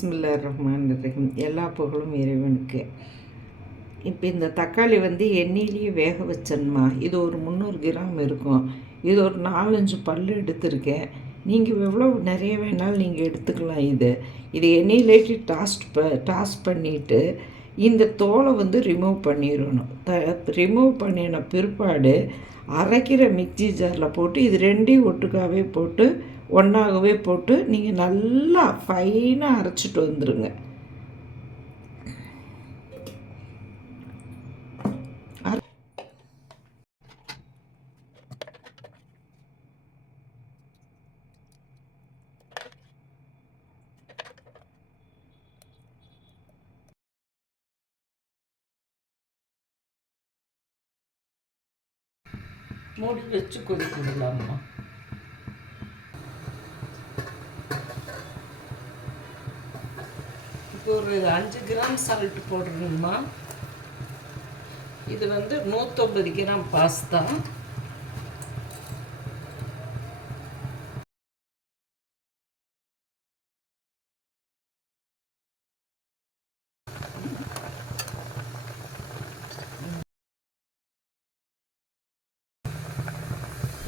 பிஸ்மில்லாஹிர்ரஹ்மானிர்ரஹீம். எல்லா புகழும் இறைவனுக்கு. இப்போ இந்த தக்காளி எண்ணெயிலேயே வேக வச்சேன்மா. இது ஒரு 300 கிராம் இருக்கும். இது ஒரு 4-5 பல் எடுத்திருக்கேன். நீங்கள் எவ்வளோ நிறைய வேணாலும் நீங்கள் எடுத்துக்கலாம். இது எண்ணெயிலேட்டு டாஸ் பண்ணிவிட்டு இந்த தோலை ரிமூவ் பண்ணிடணும். ரிமூவ் பண்ணின பிற்பாடு அரைக்கிற மிக்சி ஜாரில் போட்டு இது ரெண்டையும் ஒட்டுக்காகவே போட்டு ஒன்றாகவே போட்டு நீங்கள் நல்லா ஃபைனாக அரைச்சிட்டு வந்துடுங்க. மூடி வச்சு கொதிக்க விடலாமா? இப்போ ஒரு 5 கிராம் சால்ட் போடுறோம்மா. இது 150 கிராம் பாஸ்தா.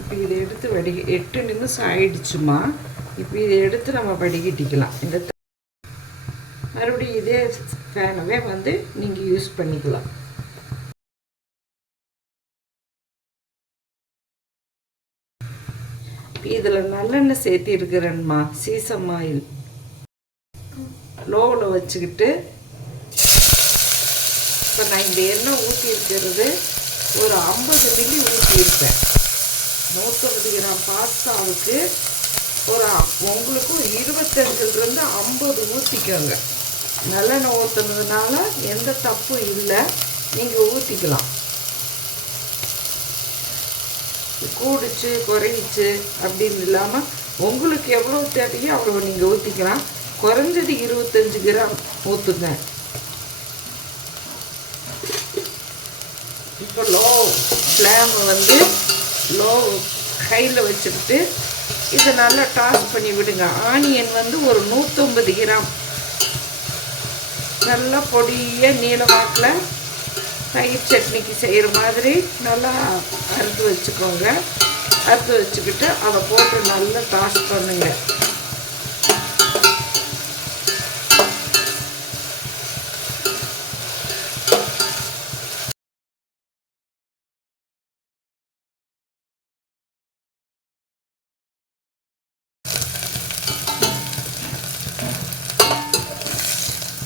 இப்போ இதை எடுத்து 8 நிமிஷம் ஆயிடுச்சுமா. இப்போ இதை எடுத்து நம்ம வடிகட்டிக்கலாம். இந்த மறுபடியும் இதே ஃபேனவே நீங்கள் யூஸ் பண்ணிக்கலாம். இதில் நல்லெண்ணெய் சேர்த்தி இருக்கிறேன்மா. சீசம் ஆயில் லோவில் வச்சுக்கிட்டு இப்போ நான் இந்த எண்ணெய் ஊற்றி இருக்கிறது ஒரு 50 மில்லி ஊற்றியிருப்பேன். 150 கிராம் பாஸ்தாவுக்கு உங்களுக்கு 25லேருந்து 50 ஊற்றிக்கோங்க. நல்லெண்ணெய் ஊற்றுனதுனால எந்த தப்பும் இல்லை, நீங்கள் ஊற்றிக்கலாம். கூடிச்சு குறையிச்சு அப்படின்னு இல்லாமல் உங்களுக்கு எவ்வளோ தேவையோ அவ்வளோ நீங்கள் ஊற்றிக்கலாம். குறைஞ்சது 25 கிராம் ஊற்றுங்க. இப்போ லோ ஃப்ளேமை லோ ஹையில் வச்சுக்கிட்டு இதை நல்லா டாஸ் பண்ணி விடுங்க. ஆனியன் ஒரு 150 கிராம் நல்லா பொடியாக நீளவாக்கில் தயிர் சட்னிக்கு செய்கிற மாதிரி நல்லா அறுத்து வச்சுக்கோங்க. அறுத்து வச்சுக்கிட்டு அதை போட்டு நல்லா டாஸ் பண்ணுங்க.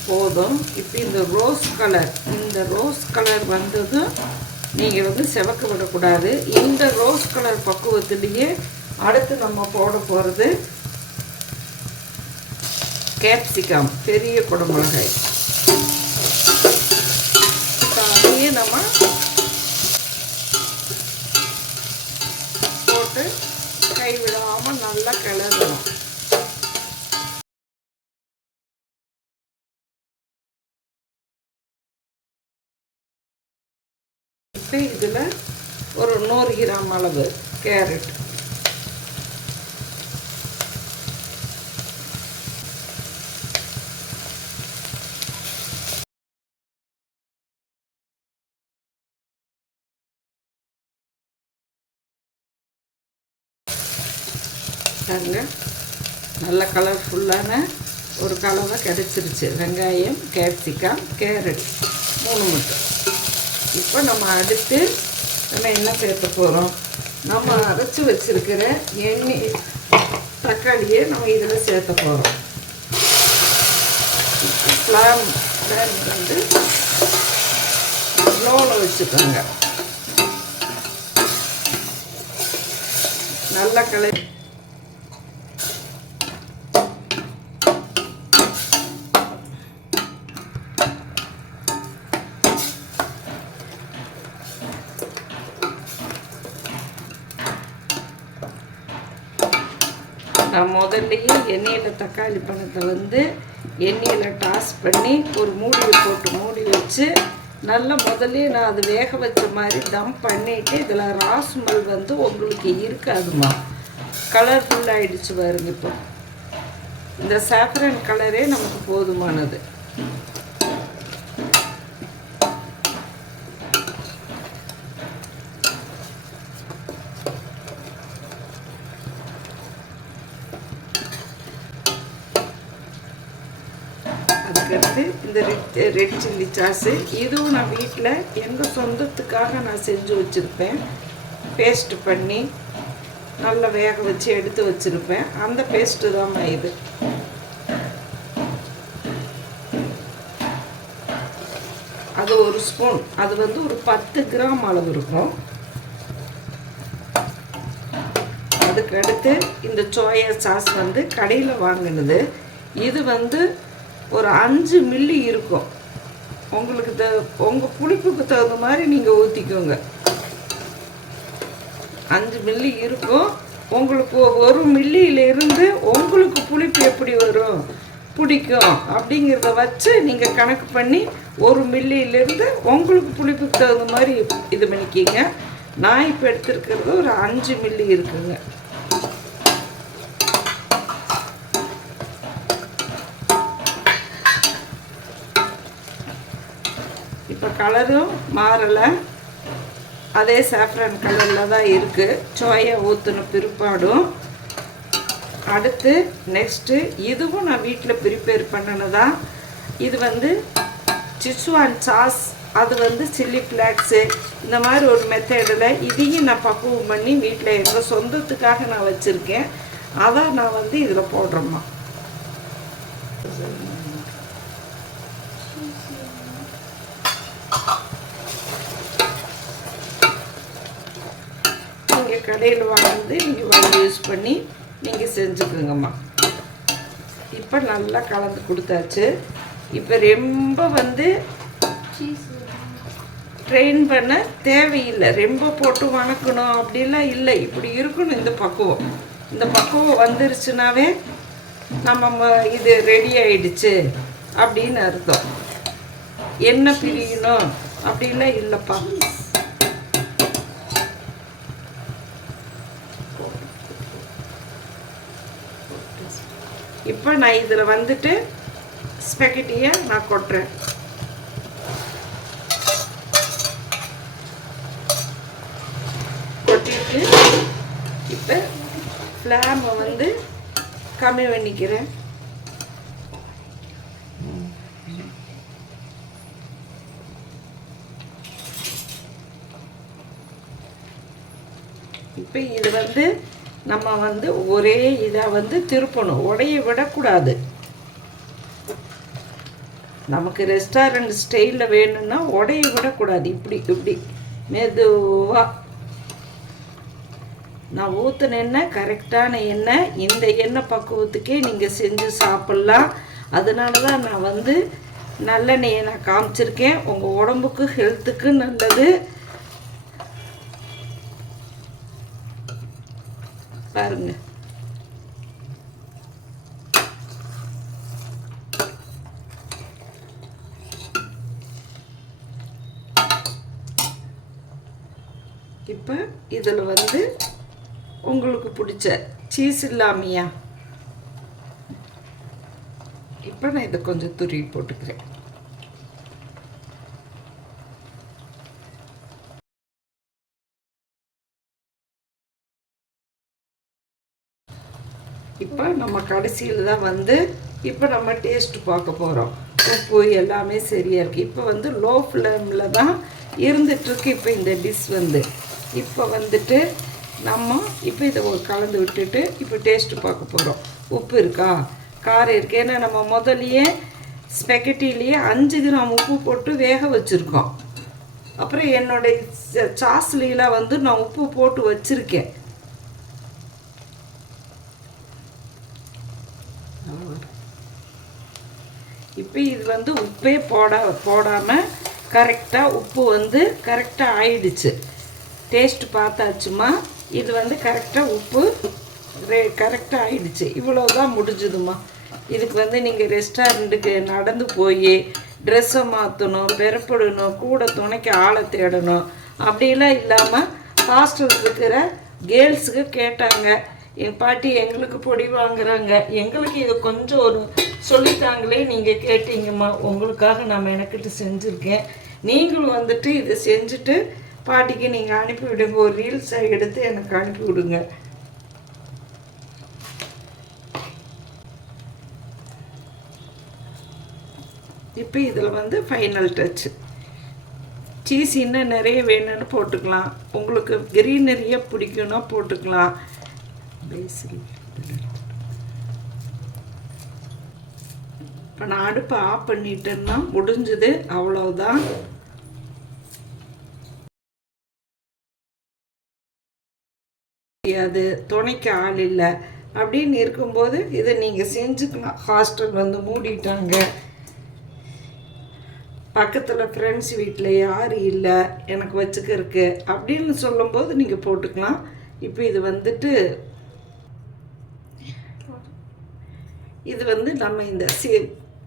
போதும். இப்போ இந்த ரோஸ் கலர் வந்ததும் நீங்கள் செவக்க விடக்கூடாது. இந்த ரோஸ் கலர் பக்குவத்திலேயே அடுத்து நம்ம போட போகிறது கேப்சிகம், பெரிய குடமிளகாய். அதையே நம்ம போட்டு கைவிடாமல் நல்லா கிளறணும். இப்போ இதில் ஒரு 100 கிராம் அளவு கேரட், நல்ல கலர்ஃபுல்லான ஒரு கலவை கிடச்சிருச்சு. வெங்காயம், கேப்சிகம், கேரட் 3 மட்டும். இப்போ நம்ம அடுத்து என்ன சேர்த்த போகிறோம்? நம்ம அரைச்சி வச்சுருக்கிற எண்ணெய் தக்காளியை நம்ம இதில் சேர்த்த போகிறோம். ஃப்ளேம் லோவில் வச்சுக்கோங்க. நல்லா கலர் நான் முதல்லையே எண்ணெயில் தக்காளி பழத்தை எண்ணெயில் டாஸ் பண்ணி ஒரு மூடி வச்சு நல்லா முதல்ல நான் அது வேக வச்ச மாதிரி தம் பண்ணிவிட்டு இதில் ராஸ்மல் உங்களுக்கு இருக்காதுமா. கலர்ஃபுல்லாகிடுச்சு பாருங்க. இப்போ இந்த சாஃப்ரன் கலரே நமக்கு போதுமானது. அதுக்கடுத்து இந்த ரெட் சில்லி சாஸு, இதுவும் நான் வீட்டில் எங்கள் சொந்தத்துக்காக நான் செஞ்சு வச்சுருப்பேன். பேஸ்ட்டு பண்ணி நல்லா வேக வச்சு எடுத்து வச்சுருப்பேன். அந்த பேஸ்ட்டு தான்மா இது. அது ஒரு ஸ்பூன், அது வந்து ஒரு 10 கிராம் அளவு இருக்கும். அதுக்கடுத்து இந்த சோயா சாஸ் வந்து கடையில் வாங்கினது. இது வந்து ஒரு 5 மில்லி இருக்கும். உங்களுக்கு உங்கள் புளிப்புக்கு தகுந்த மாதிரி நீங்கள் ஊற்றிக்கோங்க. 5 மில்லி இருக்கும். உங்களுக்கு 1 மில்லியிலிருந்து உங்களுக்கு புளிப்பு எப்படி வரும் பிடிக்கும் அப்படிங்கிறத வச்சு நீங்கள் கணக்கு பண்ணி 1 மில்லியிலிருந்து உங்களுக்கு புளிப்புக்கு தகுந்த மாதிரி இது பண்ணிக்கிங்க. நான் இப்போ எடுத்துருக்கிறது ஒரு 5 மில்லி இருக்குங்க. இப்போ கலரும் மாறலை, அதே சாஃப்ரான் கலரில் தான் இருக்குது சோயா ஊற்றின பிற்பாடும். அடுத்து நெக்ஸ்ட்டு இதுவும் நான் வீட்டில் ப்ரிப்பேர் பண்ணினதான். இது வந்து சிச்சுவான் சாஸ், அது வந்து சில்லி ஃப்ளாக்ஸு, இந்த மாதிரி ஒரு மெத்தடில் இதையும் நான் பக்குவம் பண்ணி வீட்டில் எங்கள் சொந்தத்துக்காக நான் வச்சுருக்கேன். அதை நான் வந்து இதில் போடுறேம்மா. நீங்கள் கடையில் வாங்குறது நீங்கள் வாங்கி யூஸ் பண்ணி நீங்கள் செஞ்சுக்கோங்கம்மா. இப்போ நல்லா கலந்து கொடுத்தாச்சு. இப்போ ரொம்ப வந்து ட்ரெயின் பண்ண தேவையில்லை, ரொம்ப போட்டு வணக்கணும் அப்படிலாம் இல்லை. இப்படி இருக்கணும் இந்த பக்குவம். இந்த பக்குவம் வந்துருச்சுனாவே நம்ம இது ரெடி ஆயிடுச்சு அப்படின்னு அர்த்தம். என்ன பிரியணும் அப்படிலாம் இல்லைப்பா. இப்போ நான் இதில் வந்துட்டு ஸ்பெகட்டியை நான் கொட்டுறேன். கொட்டிட்டு இப்போ ஃப்ளேமை வந்து கம்மி பண்ணிக்கிறேன். இப்போ இது வந்து நம்ம வந்து ஒரே இதாக வந்து திருப்பணும், உடைய விடக்கூடாது. நமக்கு ரெஸ்டாரண்ட் ஸ்டைலில் வேணும்னா உடைய விடக்கூடாது. இப்படி இப்படி மெதுவாக நான் ஊற்றின எண்ணெய் கரெக்டான எண்ணெய். இந்த எண்ணெய் பக்குவத்துக்கே நீங்கள் செஞ்சு சாப்பிட்லாம். அதனால தான் நான் வந்து நல்லெண்ணெயை நான் காமிச்சிருக்கேன். உங்கள் உடம்புக்கு ஹெல்த்துக்கு நல்லது. பாருங்க, இப்போ இதில் வந்து உங்களுக்கு பிடிச்ச சீஸ் இல்லாமையா இப்போ நான் இதை கொஞ்சம் துருவி போட்டுக்கிறேன். இப்போ நம்ம கடைசியில் தான் வந்து இப்போ நம்ம டேஸ்ட்டு பார்க்க போகிறோம். உப்பு எல்லாமே சரியாக இருக்குது. இப்போ வந்து லோ ஃப்ளேமில் தான் இருந்துகிட்ருக்கு. இப்போ இந்த டிஷ் வந்து இப்போ வந்துட்டு நம்ம இப்போ இதை கலந்து விட்டுட்டு இப்போ டேஸ்ட்டு பார்க்க போகிறோம். உப்பு இருக்கா, காரம் இருக்குது. ஏன்னா நம்ம முதலையே ஸ்பெகட்டிலேயே 5 கிராம் உப்பு போட்டு வேக வச்சுருக்கோம். அப்புறம் என்னுடைய சாஸ்லாம் வந்து நான் உப்பு போட்டு வச்சுருக்கேன். இப்போ இது வந்து உப்பே போடாமல் கரெக்டாக உப்பு வந்து கரெக்டாக ஆயிடுச்சு. டேஸ்ட்டு பார்த்தாச்சுமா, இது வந்து கரெக்டாக உப்பு கரெக்டாக ஆயிடுச்சு. இவ்வளோ தான் முடிஞ்சுதுமா. இதுக்கு வந்து நீங்கள் ரெஸ்டாரண்ட்டுக்கு நடந்து போய் ட்ரெஸ்ஸை மாற்றணும், பெறப்படணும், கூட துணைக்கு ஆளை தேடணும் அப்படிலாம் இல்லாமல் ஹாஸ்டல் இருக்கிற கேர்ள்ஸுக்கு கேட்டாங்க, என் பாட்டி எங்களுக்கு பொடி வாங்குறாங்க, எங்களுக்கு இது கொஞ்சம் ஒரு சொல்லித்தாங்களே, நீங்கள் கேட்டீங்கம்மா, உங்களுக்காக நான் மெனக்கிட்டு செஞ்சுருக்கேன். நீங்களும் வந்துட்டு இதை செஞ்சுட்டு பாட்டிக்கு நீங்கள் அனுப்பி விடுங்க. ஒரு ரீல்ஸை எடுத்து எனக்கு அனுப்பி விடுங்க. இப்போ இதில் வந்து ஃபைனல் டச்சு. சீஸ் இன்னும் நிறைய வேணும்னு போட்டுக்கலாம். உங்களுக்கு கிரீனரியாக பிடிக்குன்னா போட்டுக்கலாம். பேசில் இப்போ நான் அடுப்பை ஆஃப் பண்ணிட்டேன்னா முடிஞ்சுது, அவ்வளோதான். அது துணைக்கு ஆள் இல்லை அப்படின்னு இருக்கும்போது இதை நீங்கள் செஞ்சுக்கலாம். ஹாஸ்டல் வந்து மூடிட்டாங்க, பக்கத்தில் ஃப்ரெண்ட்ஸ் வீட்டில் யாரும் இல்லை எனக்கு வச்சுக்கிறதுக்கு அப்படின்னு சொல்லும்போது நீங்கள் போட்டுக்கலாம். இப்போ இது வந்துட்டு இது வந்து நம்ம இந்த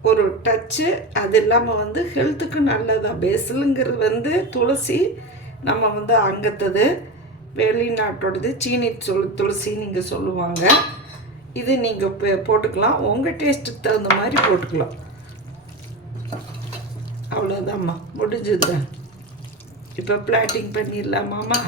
ஒரு டச்சு, அது இல்லாமல் வந்து ஹெல்த்துக்கு நல்லதான். பேசிலுங்கிறது வந்து துளசி, நம்ம வந்து அங்கத்தது வெளிநாட்டோடது சீனி துளசி நீங்கள் சொல்லுவாங்க. இது நீங்கள் போட்டுக்கலாம், உங்கள் டேஸ்ட்டுக்கு தகுந்த மாதிரி போட்டுக்கலாம். அவ்வளோதாம்மா, முடிஞ்சுதுதான். இப்போ பிளாட்டிங் பண்ணிடலாமாம்மா?